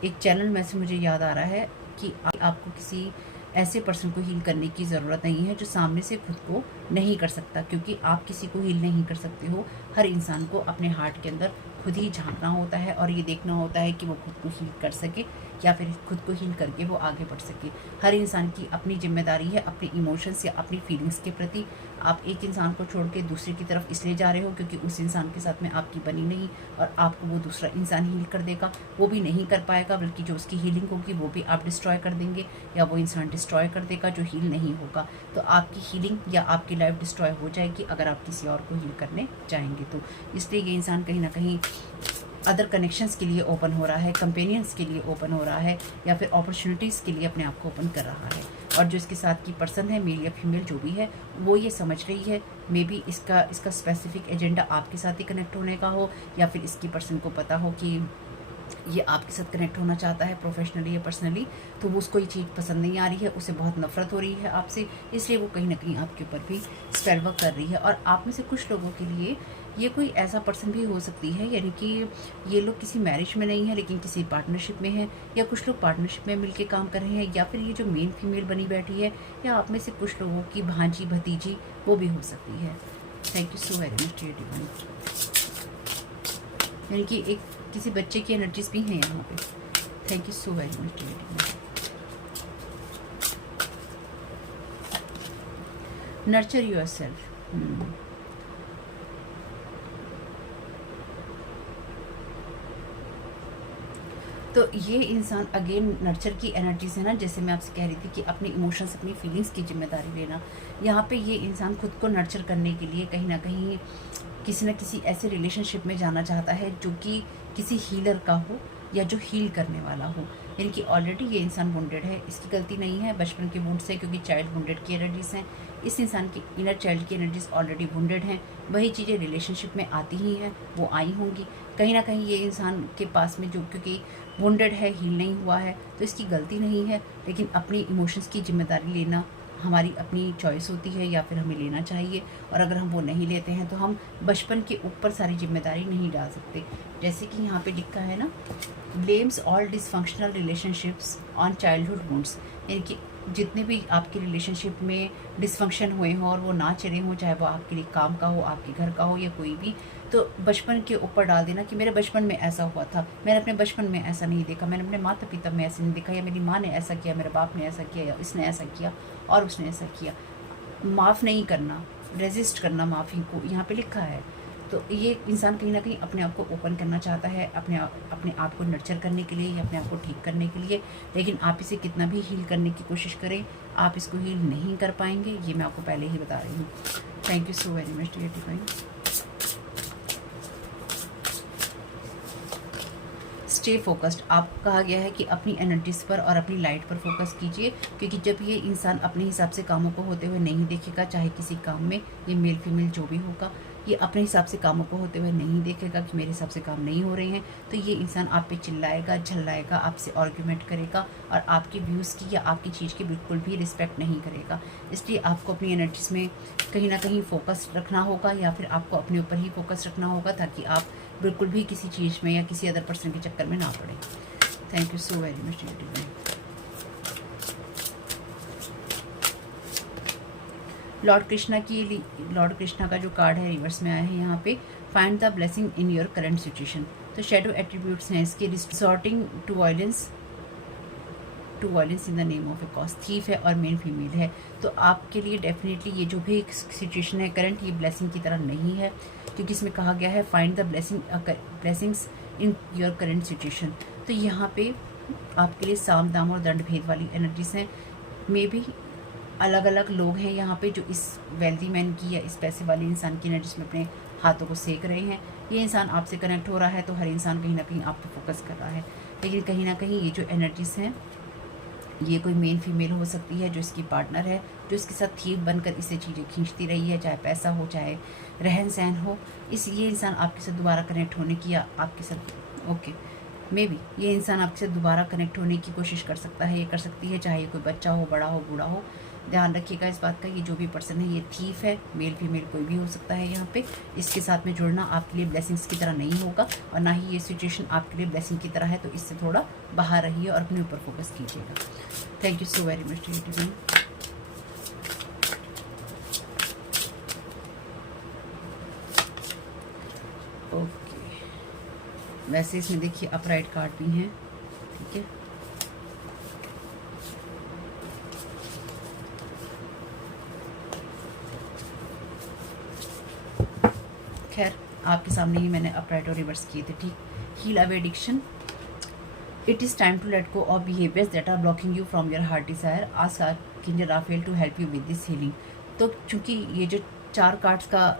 एक चैनल में से मुझे याद आ रहा है कि आपको किसी ऐसे पर्सन को हील करने की ज़रूरत नहीं है जो सामने से खुद को नहीं कर सकता, क्योंकि आप किसी को हील नहीं कर सकते हो। हर इंसान को अपने हार्ट के अंदर खुद ही झांकना होता है और ये देखना होता है कि वो खुद को हील कर सके या फिर खुद को हील करके वो आगे बढ़ सके। हर इंसान की अपनी जिम्मेदारी है अपने इमोशंस या अपनी फीलिंग्स के प्रति। आप एक इंसान को छोड़ के दूसरे की तरफ इसलिए जा रहे हो क्योंकि उस इंसान के साथ में आपकी बनी नहीं, और आपको वो दूसरा इंसान हील कर देगा, वो भी नहीं कर पाएगा, बल्कि जो उसकी हीलिंग होगी वो भी आप डिस्ट्रॉय कर देंगे, या वो इंसान डिस्ट्रॉय कर देगा जो हील नहीं होगा। तो आपकी हीलिंग या आपकी लाइफ डिस्ट्रॉय हो जाएगी अगर आप किसी और को हील करने जाएंगे तो। इसलिए ये इंसान कहीं ना कहीं अदर कनेक्शंस के लिए ओपन हो रहा है, कंपेनियंस के लिए ओपन हो रहा है, या फिर अपॉर्चुनिटीज़ के लिए अपने आप को ओपन कर रहा है। और जो इसके साथ की पर्सन है, मेल या फीमेल जो भी है, वो ये समझ रही है मे बी इसका स्पेसिफिक एजेंडा आपके साथ ही कनेक्ट होने का हो, या फिर इसकी पर्सन को पता हो कि ये आपके साथ कनेक्ट होना चाहता है प्रोफेशनली या पर्सनली, तो वो उसको ये चीज़ पसंद नहीं आ रही है, उसे बहुत नफरत हो रही है आपसे, इसलिए वो कहीं ना कहीं आपके ऊपर भी स्पेल वर्क कर रही है। और आप में से कुछ लोगों के लिए ये कोई ऐसा पर्सन भी हो सकती है, यानी कि ये लोग किसी मैरिज में नहीं है लेकिन किसी पार्टनरशिप में है, या कुछ लोग पार्टनरशिप में मिलके काम कर रहे हैं, या फिर ये जो मेन फीमेल बनी बैठी है, या आप में से कुछ लोगों की भांजी भतीजी वो भी हो सकती है। Thank you so very much dear divine. यानी कि एक किसी बच्चे की एनर्जीज भी हैं यहाँ पे। Thank you so very much. Nurture yourself. तो ये इंसान अगेन नर्चर की एनर्जी से ना, जैसे मैं आपसे कह रही थी कि अपने इमोशंस, अपनी फीलिंग्स की जिम्मेदारी लेना, यहाँ पे ये इंसान खुद को नर्चर करने के लिए कहीं ना कहीं किसी न किसी ऐसे रिलेशनशिप में जाना चाहता है जो कि किसी हीलर का हो या जो हील करने वाला हो। यानी कि ऑलरेडी ये इंसान वुंडेड है, इसकी गलती नहीं है बचपन के वुंड से, क्योंकि चाइल्ड वुंडेड की एनर्जीज हैं। इस इंसान की इनर चाइल्ड की एनर्जीज ऑलरेडी वुंडेड हैं। वही चीज़ें रिलेशनशिप में आती ही हैं, वो आई होंगी कहीं ना कहीं। ये इंसान के पास में जो क्योंकि वुंडेड है, हील नहीं हुआ है, तो इसकी गलती नहीं है, लेकिन अपनी इमोशंस की जिम्मेदारी लेना हमारी अपनी चॉइस होती है, या फिर हमें लेना चाहिए। और अगर हम वो नहीं लेते हैं तो हम बचपन के ऊपर सारी जिम्मेदारी नहीं डाल सकते। जैसे कि यहाँ पे लिखा है ना, blames all dysfunctional relationships on childhood wounds. यानी कि जितने भी आपके रिलेशनशिप में डिसफंक्शन हुए हों और वो ना चले हों, चाहे वो आपके लिए काम का हो, आपके घर का हो, या कोई भी, तो बचपन के ऊपर डाल देना कि मेरे बचपन में ऐसा हुआ था, मैंने अपने बचपन में ऐसा नहीं देखा, मैंने अपने माता पिता में ऐसा नहीं देखा, या मेरी माँ ने ऐसा किया, मेरे बाप ने ऐसा किया, या इसने ऐसा किया और उसने ऐसा किया। माफ़ नहीं करना, रेजिस्ट करना माफ़ी को यहाँ पे लिखा है। तो ये इंसान कहीं ना कहीं अपने आप को ओपन करना चाहता है, अपने आप को नर्चर करने के लिए या अपने आप को ठीक करने के लिए। लेकिन आप इसे कितना भी हील करने की कोशिश करें, आप इसको हील नहीं कर पाएंगे, ये मैं आपको पहले ही बता रही हूँ। Thank you so very much dear divine. Stay focused. आप कहा गया है कि अपनी एनर्जीज पर और अपनी लाइट पर फोकस कीजिए, क्योंकि जब ये इंसान अपने हिसाब से कामों को होते हुए नहीं देखेगा, चाहे किसी काम में ये मेल फीमेल जो भी होगा, ये अपने हिसाब से कामों को होते हुए नहीं देखेगा कि मेरे हिसाब से काम नहीं हो रहे हैं, तो ये इंसान आप पे चिल्लाएगा, झल्लाएगा, आपसे आर्ग्यूमेंट करेगा और आपकी व्यूज़ की या आपकी चीज़ की बिल्कुल भी रिस्पेक्ट नहीं करेगा। इसलिए आपको अपनी एनर्जीज में कहीं ना कहीं फोकस रखना होगा, या फिर आपको अपने ऊपर ही फोकस रखना होगा, ताकि आप बिल्कुल भी किसी चीज़ में या किसी अदर पर्सन के चक्कर में ना पड़े। Thank you so very much dear divine. Lord Krishna का जो कार्ड है रिवर्स में आया है यहाँ पे, find the blessing in your current situation. तो शेडो एट्रीब्यूट्स हैं इसके, resorting to violence in the name of a cause, thief है और मेन फीमेल है। तो आपके लिए डेफिनेटली ये जो भी सिचुएशन है करंट, ये ब्लेसिंग की तरह नहीं है, क्योंकि इसमें कहा गया है find the blessings in your current situation. तो यहाँ पे आपके लिए साम दाम और दंड भेद वाली एनर्जीज हैं। मे भी अलग अलग लोग हैं यहाँ पे जो इस वेल्दी मैन की या इस पैसे वाले इंसान की एनर्जीज में अपने हाथों को सेक रहे हैं। ये इंसान आपसे कनेक्ट हो रहा है, तो हर इंसान कहीं ना कहीं आप पे फोकस कर रहा है, लेकिन कहीं ना कहीं ये जो एनर्जीज हैं, ये कोई मेन फीमेल हो सकती है जो इसकी पार्टनर है, जो इसके साथ थीव बनकर इसे चीज़ें खींचती रही है, चाहे पैसा हो, चाहे रहन सहन हो। ये इंसान आपके साथ दोबारा कनेक्ट होने की, या आपके साथ मे बी ये इंसान आपके साथ दोबारा कनेक्ट होने की कोशिश कर सकता है, ये कर सकती है, चाहे ये कोई बच्चा हो, बड़ा हो, बूढ़ा हो। ध्यान रखिएगा इस बात का, ये जो भी पर्सन है ये थीफ है, मेल फीमेल कोई भी हो सकता है यहाँ पे। इसके साथ में जुड़ना आपके लिए ब्लेसिंग्स की तरह नहीं होगा, और ना ही ये सिचुएशन आपके लिए ब्लेसिंग की तरह है, तो इससे थोड़ा बाहर रहिए और अपने ऊपर फोकस कीजिएगा। Thank you so very much dear. Okay, वैसे इसमें देखिए अपराइट कार्ड भी हैं, ठीक है। खैर आपके सामने ही मैंने अपराइट और रिवर्स किए थे, ठीक। Heal away addiction, it is time to let go of behaviours that are blocking you from your heart desire, ask archangel Raphael to help you with this healing. तो चूंकि ये जो 4 कार्ड्स का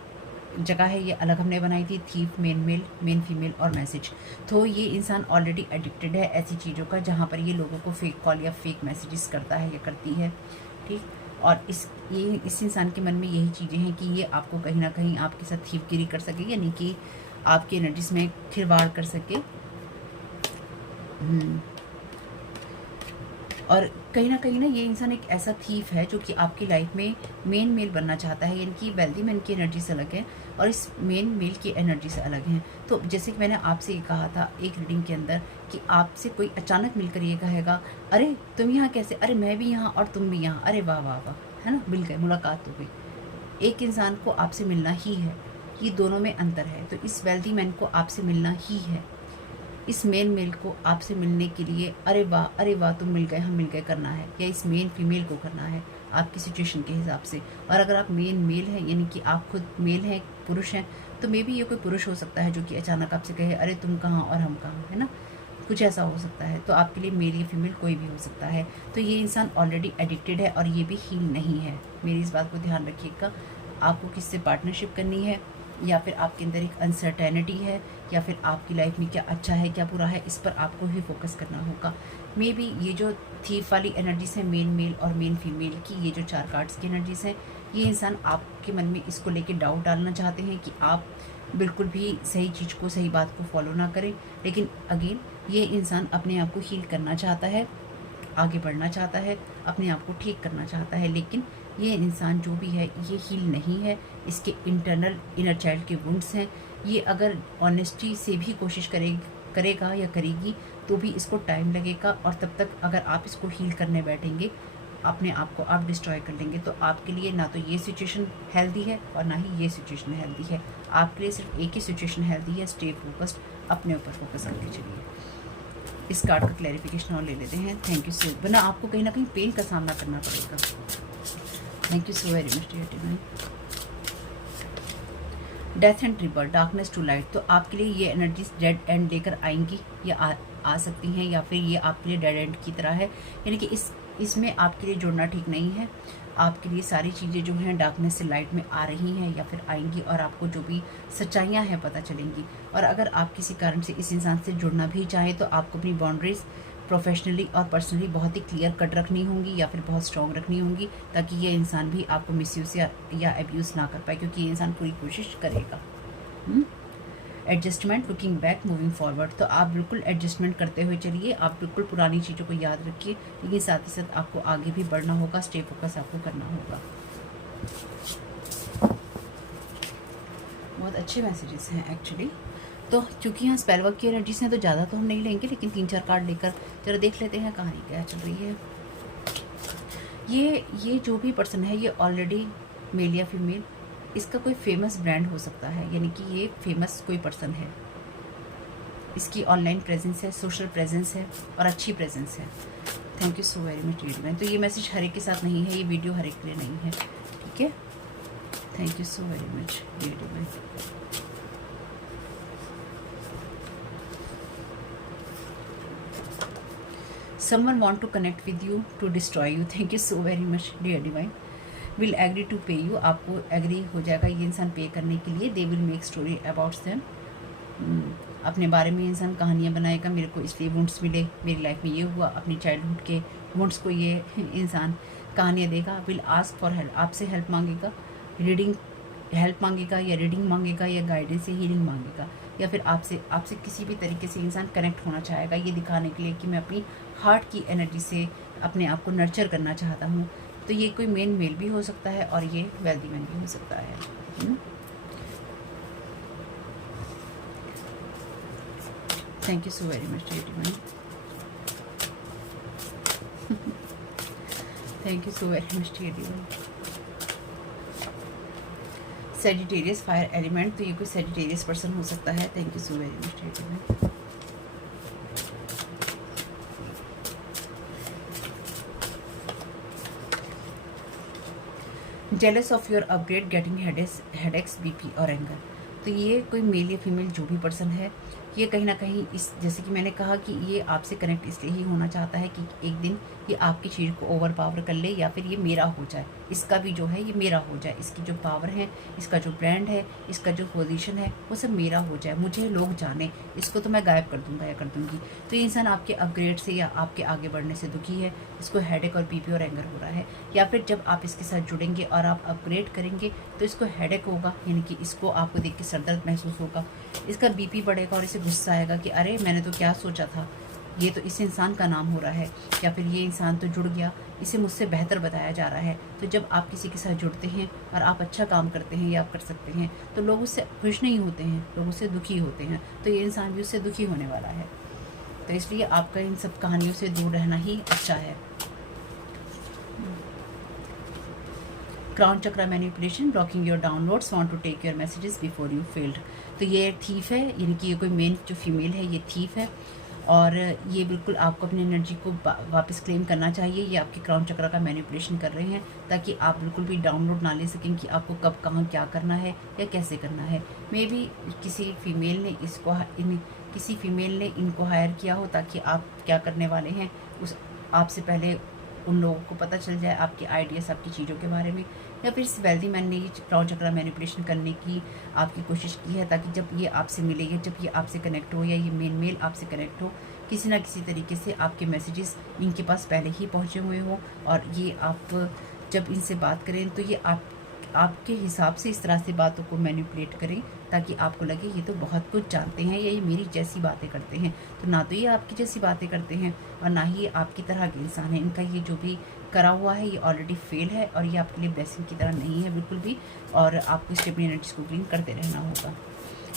जगह है ये अलग हमने बनाई थी, thief, men male, men female और मैसेज। तो ये इंसान ऑलरेडी एडिक्टेड है ऐसी चीज़ों का जहाँ पर ये लोगों को फेक कॉल या फेक मैसेजेस करता है या करती है, ठीक। और इस इंसान के मन में यही चीज़ें हैं कि ये आपको कहीं ना कहीं आपके साथ थीवगिरी कर सके, यानी कि आपकी एनर्जीज में खिलवाड़ कर सके। और कहीं ना ये इंसान एक ऐसा थीफ है जो कि आपकी लाइफ में मेन मेल बनना चाहता है, यानी कि वेल्दी मैन की एनर्जी से अलग है और इस मेन मेल की एनर्जी से अलग हैं। तो जैसे कि मैंने आपसे ये कहा था एक रीडिंग के अंदर कि आपसे कोई अचानक मिलकर ये कहेगा, अरे तुम यहाँ कैसे, अरे मैं भी यहाँ और तुम भी यहाँ, अरे वाह वाह वाह, है ना, मिल गए, मुलाकात हो गई। एक इंसान को आपसे मिलना ही है, ये दोनों में अंतर है। तो इस वेल्दी मैन को आपसे मिलना ही है, इस मेल को आपसे मिलने के लिए अरे वाह तुम मिल गए, हम मिल गए करना है, या इस फीमेल को करना है आपकी सिचुएशन के हिसाब से। और अगर आप मेल है, यानी कि आप खुद मेल हैं, पुरुष हैं, तो मे बी ये कोई पुरुष हो सकता है जो कि अचानक आपसे कहे अरे तुम कहाँ और हम कहाँ, है ना, कुछ ऐसा हो सकता है। तो आपके लिए मेल या फीमेल कोई भी हो सकता है। तो ये इंसान ऑलरेडी एडिक्टेड है और ये भी हील नहीं है। मेरी इस बात को ध्यान रखिएगा। आपको किससे पार्टनरशिप करनी है, या फिर आपके अंदर एक अनसर्टेनिटी है, या फिर आपकी लाइफ में क्या अच्छा है क्या बुरा है, इस पर आपको ही फोकस करना होगा। मे बी ये जो थीफ वाली एनर्जीज हैं, मेल और मेन फीमेल की, ये जो 4 कार्ड्स की एनर्जीज हैं, ये इंसान आपके मन में इसको लेके डाउट डालना चाहते हैं कि आप बिल्कुल भी सही चीज़ को, सही बात को फॉलो ना करें। लेकिन अगेन ये इंसान अपने आप को हील करना चाहता है, आगे बढ़ना चाहता है, अपने आप को ठीक करना चाहता है। लेकिन ये इंसान जो भी है ये हील नहीं है, इसके इंटरनल इनर चाइल्ड के वुंड्स हैं। ये अगर ऑनेस्टी से भी कोशिश करेगा या करेगी तो भी इसको टाइम लगेगा, और तब तक अगर आप इसको हील करने बैठेंगे अपने आप को आप डिस्ट्रॉय कर लेंगे। तो आपके लिए ना तो ये सिचुएशन हेल्दी है और ना ही ये सिचुएशन हेल्दी है। आपके लिए सिर्फ एक ही सिचुएशन हेल्दी है, स्टे फोकस्ड, अपने ऊपर फोकस करके चलिए। इस कार्ड का क्लैरिफिकेशन और ले लेते हैं। थैंक यू सो, वरना आपको कहीं ना कहीं पेन का सामना करना पड़ेगा। Thank you so very much dear divine. Death and rebirth, darkness to light. तो आपके लिए ये एनर्जीज डेड एंड लेकर आएंगी या आ सकती हैं, या फिर ये आपके लिए डेड एंड की तरह है, यानी कि इसमें आपके लिए जुड़ना ठीक नहीं है। आपके लिए सारी चीज़ें जो हैं डार्कनेस से लाइट में आ रही हैं या फिर आएंगी, और आपको जो भी सच्चाइयाँ हैं पता चलेंगी। और अगर आप किसी कारण से इस इंसान से जुड़ना भी चाहें तो आपको अपनी बाउंड्रीज प्रोफेशनली और पर्सनली बहुत ही क्लियर कट रखनी होंगी, या फिर बहुत स्ट्रॉन्ग रखनी होंगी, ताकि ये इंसान भी आपको मिसयूज़ या एब्यूज़ ना कर पाए, क्योंकि ये इंसान पूरी कोशिश करेगा। Adjustment, looking back, moving forward. तो आप बिल्कुल एडजस्टमेंट करते हुए चलिए, आप बिल्कुल पुरानी चीज़ों को याद रखिए, लेकिन साथ ही साथ आपको आगे भी बढ़ना होगा, स्टे फोकस आपको करना होगा। बहुत अच्छे मैसेजेस हैं एक्चुअली। तो क्योंकि यहाँ स्पेल वर्क की एनर्जीज हैं तो ज़्यादा तो हम नहीं लेंगे, लेकिन 3-4 कार्ड लेकर जरा देख लेते हैं कहानी क्या चल रही है। ये जो भी पर्सन है ये ऑलरेडी मेल या फीमेल, इसका कोई फेमस ब्रांड हो सकता है, यानी कि ये फेमस कोई पर्सन है। इसकी ऑनलाइन प्रेजेंस है, सोशल प्रेजेंस है और अच्छी प्रेजेंस है। Thank you so very much dear divine. तो ये मैसेज हर एक के साथ नहीं है, ये वीडियो हर एक के लिए नहीं है, ठीक है। Thank you so very much dear divine. Someone want to connect with you to destroy you. Thank you so very much dear divine. Will agree to pay you. आपको एग्री हो जाएगा ये इंसान पे करने के लिए। They will make story about them. अपने बारे में इंसान कहानियाँ बनाएगा, मेरे को इसलिए वुंड्स मिले, मेरी लाइफ में ये हुआ, अपनी चाइल्डहुड के वुंड्स को ये इंसान कहानियाँ देगा। विल आस्क फॉर हेल्प, आपसे हेल्प मांगेगा, रीडिंग हेल्प मांगेगा, या रीडिंग मांगेगा, या गाइडेंस या हीलिंग मांगेगा, या फिर आपसे किसी भी तरीके से इंसान कनेक्ट होना चाहेगा, ये दिखाने के लिए कि मैं अपनी हार्ट की एनर्जी से अपने आप को नर्चर करना चाहता हूँ। तो ये कोई मेल भी हो सकता है और ये वेल्दी मैन भी हो सकता है। Thank you so very much dear divine. Thank you so very much dear divine. Sagittarius fire element, तो ये कोई सेजिटेरियस पर्सन हो सकता है। Thank you so very much dear divine. Jealous of your upgrade, getting headaches, BP और anger. तो ये कोई मेल या फीमेल जो भी पर्सन है, ये कहीं ना कहीं इस, जैसे कि मैंने कहा कि ये आपसे कनेक्ट इसलिए ही होना चाहता है कि एक दिन ये आपकी चीज़ को ओवर पावर कर ले, या फिर ये मेरा हो जाए, इसका भी जो है ये मेरा हो जाए, इसकी जो पावर है, इसका जो ब्रांड है, इसका जो पोजीशन है, वो सब मेरा हो जाए, मुझे लोग जाने, इसको तो मैं गायब कर दूंगा या कर दूंगी। तो ये इंसान आपके अपग्रेड से या आपके आगे बढ़ने से दुखी है, इसको हेडेक और बीपी और एंगर हो रहा है। या फिर जब आप इसके साथ जुड़ेंगे और आप अपग्रेड करेंगे तो इसको हेडेक होगा, यानी कि इसको आपको देख के सरदर्द महसूस होगा, इसका बीपी बढ़ेगा और इसे गुस्सा आएगा कि अरे मैंने तो क्या सोचा था, ये तो इस इंसान का नाम हो रहा है, या फिर ये इंसान तो जुड़ गया, इसे मुझसे बेहतर बताया जा रहा है। तो जब आप किसी के साथ जुड़ते हैं और आप अच्छा काम करते हैं या आप कर सकते हैं, तो लोग उससे खुश नहीं होते हैं, लोग उससे दुखी होते हैं। तो ये इंसान भी उससे दुखी होने वाला है। तो इसलिए आपका इन सब कहानियों से दूर रहना ही अच्छा है। Crown chakra manipulation, blocking your downloads, want to take your messages before you failed. तो ये थीफ है, यानी कि ये कोई मेन जो फीमेल है ये थीफ है, और ये बिल्कुल आपको अपनी एनर्जी को वापस क्लेम करना चाहिए। ये आपके क्राउन चक्रा का मैनिपुलेशन कर रहे हैं ताकि आप बिल्कुल भी डाउनलोड ना ले सकें कि आपको कब कहाँ क्या करना है या कैसे करना है। मे बी किसी फीमेल ने इनको हायर किया हो ताकि आप क्या करने वाले हैं उस आपसे पहले उन लोगों को पता चल जाए, आपके आइडियाज़, आपकी चीज़ों के बारे में। या फिर इस वेल्दी मैन ने ये क्राउन चक्रा मैनिपुलेशन करने की आपकी कोशिश की है ताकि जब ये आपसे मिले या जब ये आपसे कनेक्ट हो या ये मेल आपसे कनेक्ट हो, किसी ना किसी तरीके से आपके मैसेजेस इनके पास पहले ही पहुँचे हुए हों, और ये आप जब इनसे बात करें तो ये आपके हिसाब से इस तरह से बातों को मैनिपुलेट करें ताकि आपको लगे ये तो बहुत कुछ जानते हैं या ये मेरी जैसी बातें करते हैं। तो ना तो ये आपकी जैसी बातें करते हैं और ना ही ये आपकी तरह के इंसान है। इनका ये जो भी करा हुआ है ये ऑलरेडी फेल है और ये आपके लिए ब्लेसिंग की तरह नहीं है बिल्कुल भी, और आपको इसलिए अपनी एनर्जी को क्लीन करते रहना होगा।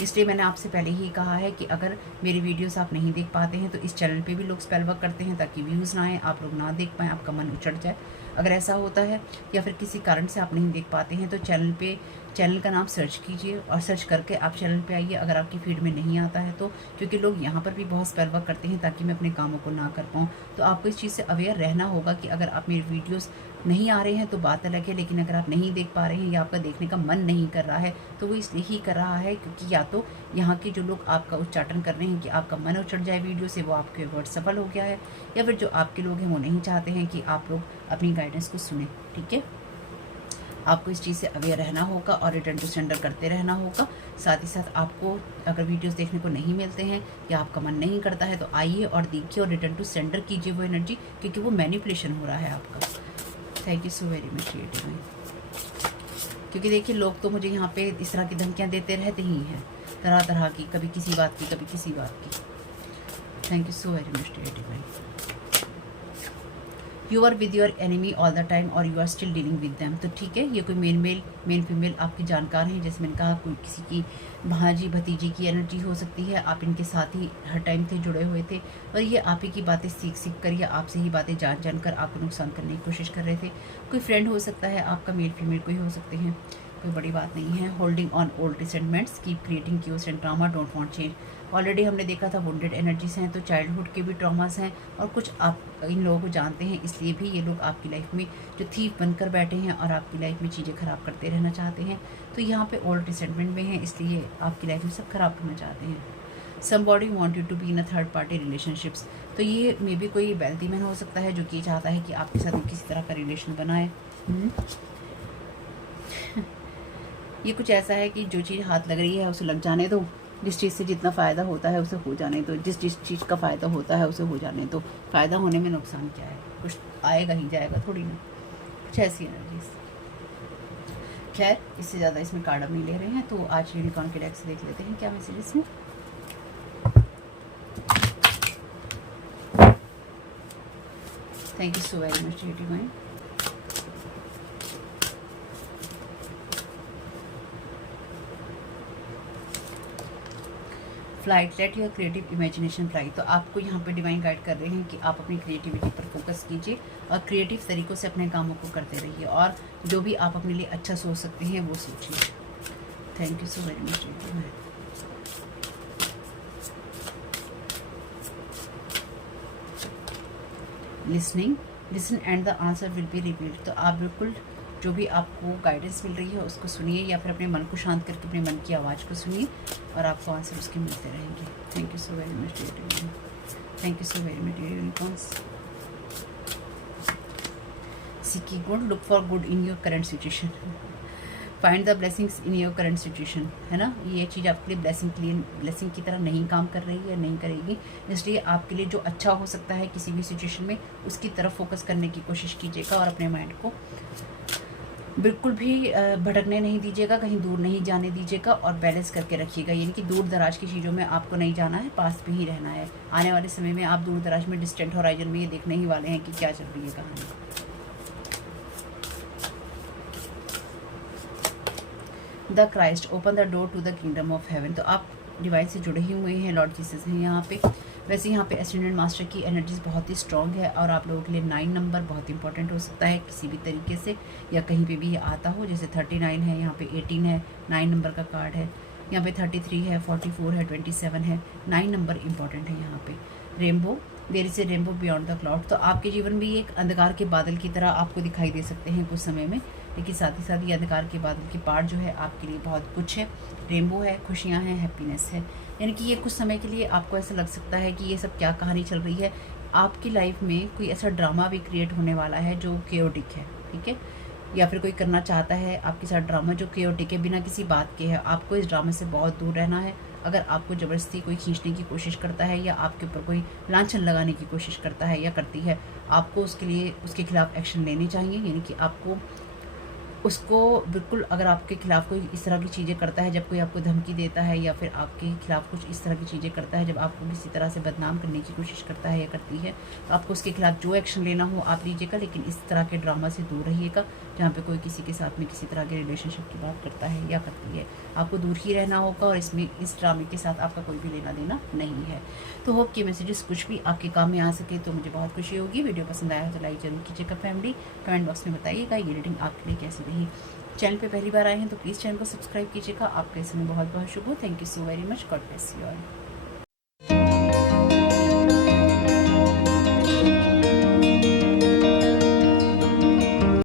इसलिए मैंने आपसे पहले ही कहा है कि अगर मेरी वीडियोस आप नहीं देख पाते हैं तो इस चैनल पे भी लोग स्पेल वर्क करते हैं ताकि व्यूज़ ना आए, आप लोग ना देख पाएँ, आपका मन उचट जाए। अगर ऐसा होता है या फिर किसी कारण से आप नहीं देख पाते हैं तो चैनल का नाम सर्च कीजिए और सर्च करके आप चैनल पे आइए अगर आपकी फीड में नहीं आता है तो, क्योंकि लोग यहाँ पर भी बहुत स्पेल वर्क करते हैं ताकि मैं अपने कामों को ना कर पाऊँ। तो आपको इस चीज़ से अवेयर रहना होगा कि अगर आप मेरी वीडियोस नहीं आ रहे हैं तो बात अलग है, लेकिन अगर आप नहीं देख पा रहे हैं या आपका देखने का मन नहीं कर रहा है तो वो इसलिए ही कर रहा है क्योंकि या तो यहाँ के जो लोग आपका उच्चाटन कर रहे हैं कि आपका मन उचट जाए वीडियो से, वो आपके वर्ड सफल हो गया है, या फिर जो आपके लोग हैं वो नहीं चाहते हैं कि आप लोग अपनी गाइडेंस को सुने। ठीक है, आपको इस चीज़ से अवेयर रहना होगा और रिटर्न टू सेंडर करते रहना होगा। साथ ही साथ आपको अगर वीडियोस देखने को नहीं मिलते हैं या आपका मन नहीं करता है तो आइए और देखिए और रिटर्न टू सेंडर कीजिए वो एनर्जी, क्योंकि वो मैनिपुलेशन हो रहा है आपका। Thank you so very much creative में, क्योंकि देखिए लोग तो मुझे यहाँ पे इस तरह की धमकियाँ देते रहते ही हैं, तरह तरह की, कभी किसी बात की कभी किसी बात की। Thank you so very much creative में। You are with your enemy all the time और you are still dealing with them. तो ठीक है, ये कोई मेल फीमेल आपकी जानकार हैं, जैसे मैंने कहा कोई किसी की भांजी भतीजी की एनर्जी हो सकती है, आप इनके साथ ही हर टाइम थे, जुड़े हुए थे, और ये आप ही की बातें सीख कर या आपसे ही बातें जान कर आपको नुकसान करने की कोशिश कर रहे थे। कोई फ्रेंड हो सकता है आपका, मेल फीमेल कोई हो सकते हैं, कोई बड़ी बात नहीं है। Holding on old resentments, keep creating cues and trauma, don't want change. Already हमने देखा था वुंडेड एनर्जीज हैं, तो चाइल्डहुड के भी ट्रॉमास हैं, और कुछ आप इन लोगों को जानते हैं, इसलिए भी ये लोग आपकी लाइफ में जो थीफ बनकर बैठे हैं और आपकी लाइफ में चीज़ें ख़राब करते रहना चाहते हैं। तो यहाँ पे ओल्ड रिसेंटमेंट में है, इसलिए आपकी लाइफ में सब ख़राब करना चाहते हैं। Somebody want you to be in a third party relationships, तो ये मे बी कोई वेल्दी मैन हो सकता है जो कि चाहता है कि आपके साथ किसी तरह का रिलेशन बनाए। ये कुछ ऐसा है कि जो चीज़ हाथ लग रही है उसे लग जाने दो, जिस चीज़ से जितना फ़ायदा होता है उसे हो जाने दो, जिस चीज़ का फ़ायदा होता है उसे हो जाने दो। फ़ायदा होने में नुकसान क्या है, कुछ आएगा ही जाएगा थोड़ी ना, कुछ ऐसी एनर्जीज। खैर, इससे ज़्यादा इसमें कार्ड अब नहीं ले रहे हैं, तो आज यूनिकॉर्न के डेक से देख लेते हैं क्या मैसेजेस हैं। Thank you so very much creative mind. Flight, let your creative imagination fly, तो आपको यहाँ पे डिवाइन गाइड कर रहे हैं कि आप अपनी क्रिएटिविटी पर फोकस कीजिए और क्रिएटिव तरीक़ों से अपने कामों को करते रहिए, और जो भी आप अपने लिए अच्छा सोच सकते हैं वो सोचिए। Thank you so very much. Listening, listen and the answer will be revealed, तो आप बिल्कुल जो भी आपको गाइडेंस मिल रही है उसको सुनिए, या फिर अपने मन को शांत करके अपने मन की आवाज़ को सुनिए और आपको आंसर उसके मिलते रहेंगे। Thank you so very much, thank you so very much unicorns. Seeking good, look for good in your current situation, find the blessings in your current situation, है ना। ये चीज़ आपके लिए ब्लेसिंग की तरह नहीं काम कर रही है, नहीं करेगी, इसलिए आपके लिए जो अच्छा हो सकता है किसी भी सिचुएशन में उसकी तरफ फोकस करने की कोशिश कीजिएगा और अपने माइंड को बिल्कुल भी भटकने नहीं दीजिएगा, कहीं दूर नहीं जाने दीजिएगा और बैलेंस करके रखिएगा। यानी कि दूर दराज की चीज़ों में आपको नहीं जाना है, पास में ही रहना है। आने वाले समय में आप दूर दराज में डिस्टेंट होराइजन में ये देखने ही वाले हैं कि क्या चल रही है कहानी। The Christ, open the door to the kingdom of heaven, तो आप डिवाइन से जुड़े ही हुए हैं, लॉर्ड जीसस हैं यहाँ पे। वैसे यहाँ पे एसेंडेंट मास्टर की एनर्जीज बहुत ही स्ट्रॉन्ग है और आप लोगों के लिए 9 नंबर बहुत इंपॉर्टेंट हो सकता है किसी भी तरीके से, या कहीं पे भी ये आता हो। जैसे 39 है, यहाँ पे 18 है, 9 नंबर का कार्ड है, यहाँ पे 33 है, 44 है, 27 है, 9 नंबर इंपॉर्टेंट है यहाँ पे। Rainbow, there is a rainbow beyond the cloud. तो आपके जीवन में एक अंधकार के बादल की तरह आपको दिखाई दे सकते हैं कुछ समय में, लेकिन साथ ही साथ ये अंधकार के बादल की पार्ट जो है आपके लिए बहुत कुछ है। रेनबो है, खुशियाँ हैं, हैप्पीनेस है, यानी कि ये कुछ समय के लिए आपको ऐसा लग सकता है कि ये सब क्या कहानी चल रही है। आपकी लाइफ में कोई ऐसा ड्रामा भी क्रिएट होने वाला है जो केओटिक है, ठीक है, या फिर कोई करना चाहता है आपके साथ ड्रामा जो केओटिक है, बिना किसी बात के है। आपको इस ड्रामे से बहुत दूर रहना है। अगर आपको ज़बरदस्ती कोई खींचने की कोशिश करता है या आपके ऊपर कोई लांछन लगाने की कोशिश करता है या करती है, आपको उसके लिए उसके खिलाफ एक्शन लेने चाहिए। यानी कि आपको उसको बिल्कुल, अगर आपके खिलाफ कोई इस तरह की चीज़ें करता है, जब कोई आपको धमकी देता है या फिर आपके खिलाफ कुछ इस तरह की चीज़ें करता है, जब आपको किसी तरह से बदनाम करने की कोशिश करता है या करती है, तो आपको उसके खिलाफ जो एक्शन लेना हो आप लीजिएगा, लेकिन इस तरह के ड्रामा से दूर रहिएगा जहाँ पे कोई किसी के साथ में किसी तरह के रिलेशनशिप की बात करता है या करती है। आपको दूर ही रहना होगा और इसमें इस ड्रामे के साथ आपका कोई भी लेना देना नहीं है। तो होप कि मैसेजेस कुछ भी आपके काम में आ सके तो मुझे बहुत खुशी होगी। वीडियो पसंद आया तो लाइक जरूर कीजिएगा फैमिली। कमेंट बॉक्स में बताइएगा ये रीडिंग आपके लिए कैसी रही। चैनल पे पहली बार आए हैं तो प्लीज़ चैनल को सब्सक्राइब कीजिएगा। आपका इसमें बहुत बहुत शुभ हो। Thank you so very much. God bless you all.